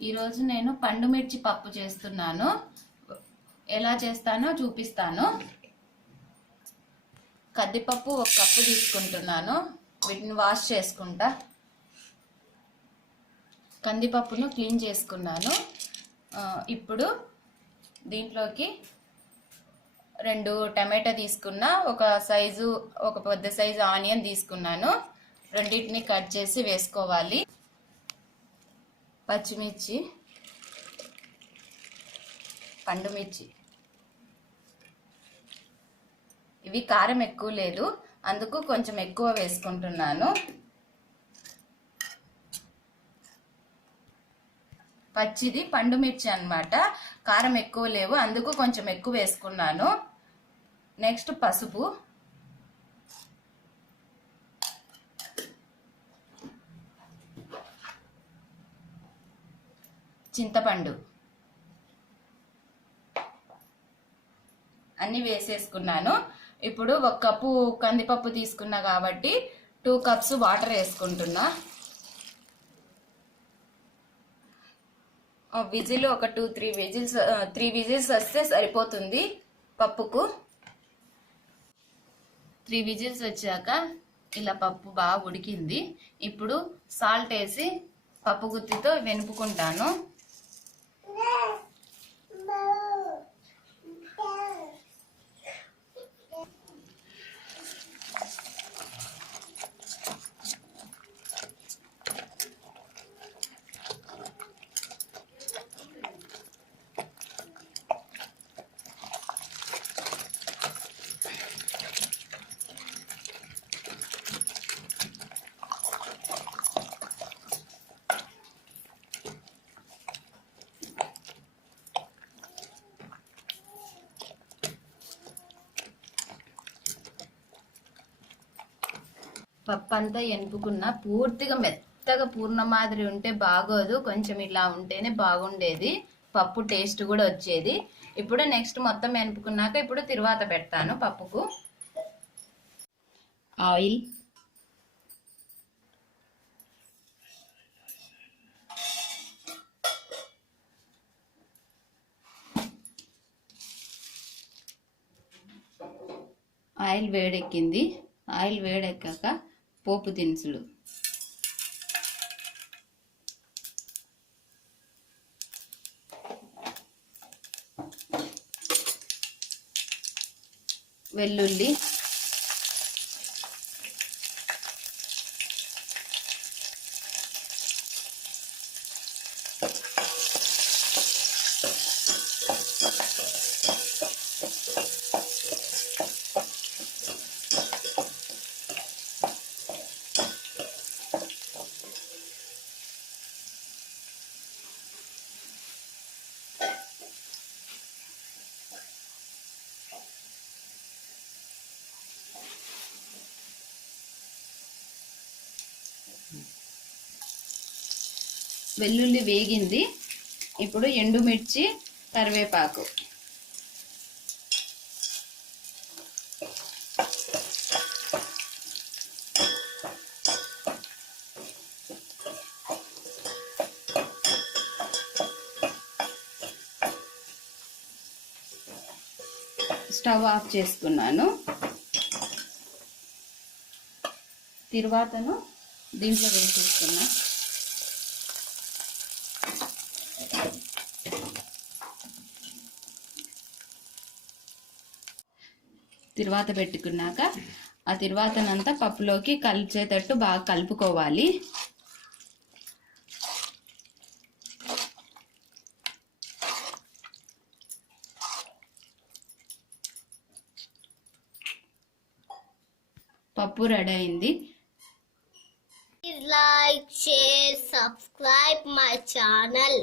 ఈ రోజు నేను పండు మిర్చి పప్పు చేస్తున్నాను. ఎలా చేస్తానో చూపిస్తాను. కందిపప్పు 1 కప్పు తీసుకుంటున్నాను. వీటిని వాష్ చేసుకుంటా. కందిపప్పును క్లీన్ చేసుకున్నాను. ఇప్పుడు దీంట్లోకి 2 టమాటా తీసుకున్నా, ఒక పెద్ద సైజు ఆనియన్ తీసుకున్నాను. రెండింటిని కట్ చేసి వేసుకోవాలి. పచ్చిమిర్చి, పండు మిర్చి, ఇవి కారం ఎక్కువ లేదు, అందుకు కొంచెం ఎక్కువ వేసుకుంటున్నాను. పచ్చిది పండు మిర్చి అన్నమాట, కారం ఎక్కువ లేవు, అందుకు కొంచెం ఎక్కువ వేసుకున్నాను. నెక్స్ట్ పసుపు, చింతపండు అన్ని వేసేసుకున్నాను. ఇప్పుడు 1 కప్పు కందిపప్పు తీసుకున్నా కాబట్టి 2 కప్స్ వాటర్ వేసుకుంటున్నా. విజిల్ ఒక 3 విజిల్స్ వస్తే సరిపోతుంది పప్పుకు. 3 విజిల్స్ వచ్చాక ఇలా పప్పు బాగా ఉడికింది. ఇప్పుడు సాల్ట్ వేసి పప్పు గుత్తితో వెనుపుకుంటాను. పప్పు అంతా ఎనుపుకున్నా. పూర్తిగా మెత్తగా పూర్ణ మాదిరి ఉంటే బాగోదు, కొంచెం ఇలా ఉంటేనే బాగుండేది, పప్పు టేస్ట్ కూడా వచ్చేది. ఇప్పుడు నెక్స్ట్ మొత్తం ఎనుపుకున్నాక ఇప్పుడు తిరువాత పెడతాను పప్పుకు. ఆయిల్, ఆయిల్ వేడెక్కింది. ఆయిల్ వేడెక్కాక పోపు దినుసులు, వెల్లుల్లి, వెల్లుల్లి వేగింది. ఇప్పుడు ఎండుమిర్చి, కరివేపాకు, స్టవ్ ఆఫ్ చేసుకున్నాను. తిరువాతను దీంట్లో వేసేసుకున్నా. తిరువాత పెట్టుకున్నాక ఆ తిరువాతనంతా పప్పులోకి కలిసేటట్టు బాగా కలుపుకోవాలి. పప్పు రెడీ అయింది. Like, share, subscribe my channel.